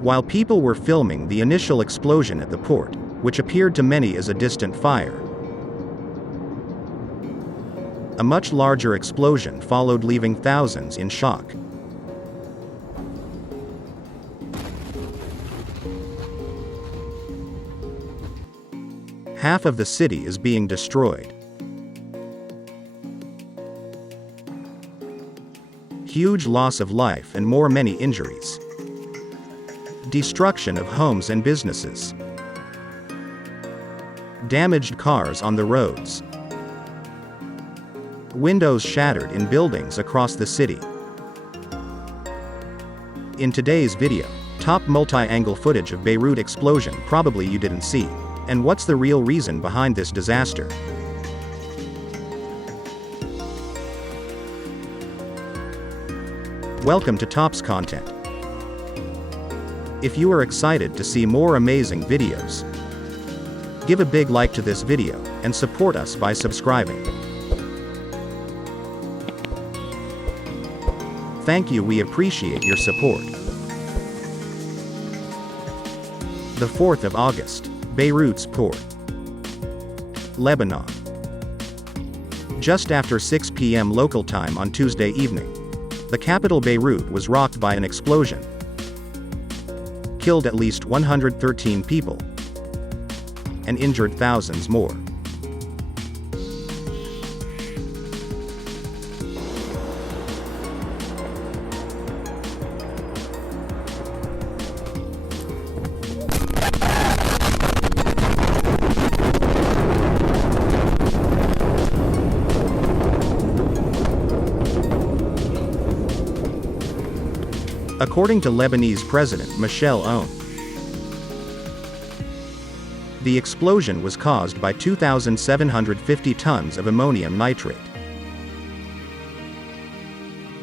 While people were filming the initial explosion at the port, which appeared to many as a distant fire, a much larger explosion followed, leaving thousands in shock. Half of the city is being destroyed. Huge loss of life and many injuries. Destruction of homes and businesses. Damaged cars on the roads. Windows shattered in buildings across the city. In today's video, top multi-angle footage of Beirut explosion probably you didn't see. And what's the real reason behind this disaster? Welcome to Top's Content. If you are excited to see more amazing videos, give a big like to this video, and support us by subscribing. Thank you, we appreciate your support. The 4th of August, Beirut's port, Lebanon. Just after 6 p.m. local time on Tuesday evening, the capital Beirut was rocked by an explosion. Killed at least 113 people, and injured thousands more. According to Lebanese President Michel Aoun, the explosion was caused by 2,750 tons of ammonium nitrate.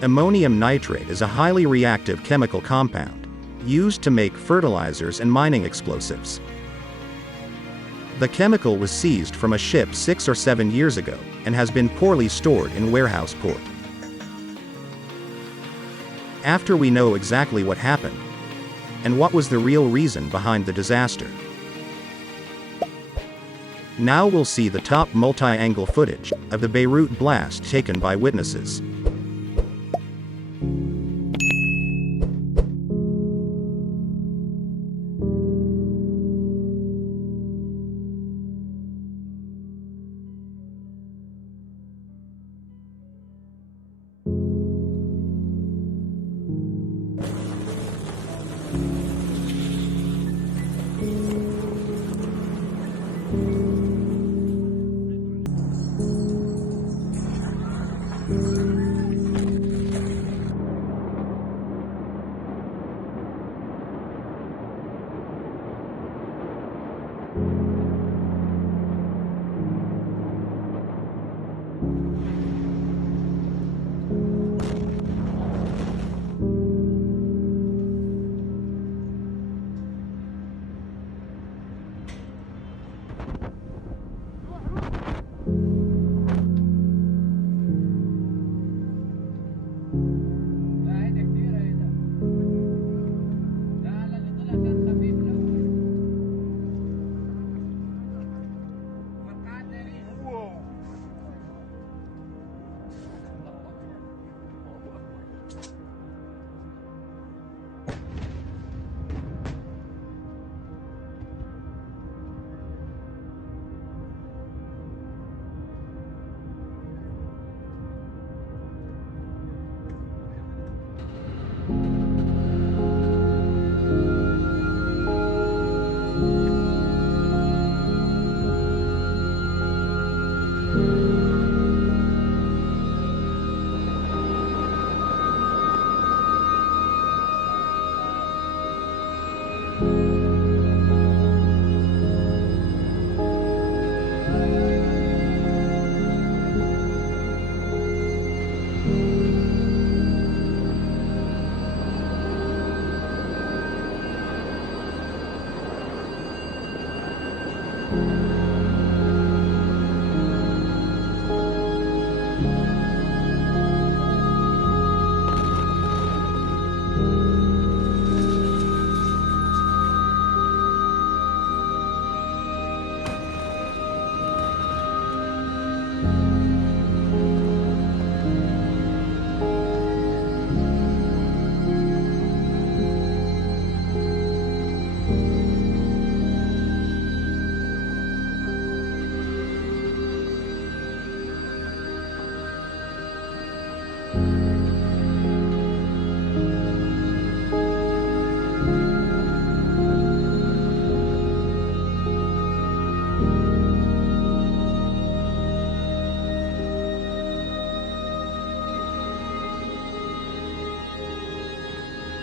Ammonium nitrate is a highly reactive chemical compound, used to make fertilizers and mining explosives. The chemical was seized from a ship 6 or 7 years ago, and has been poorly stored in warehouse port. After we know exactly what happened, and what was the real reason behind the disaster, now we'll see the top multi-angle footage of the Beirut blast taken by witnesses.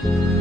you.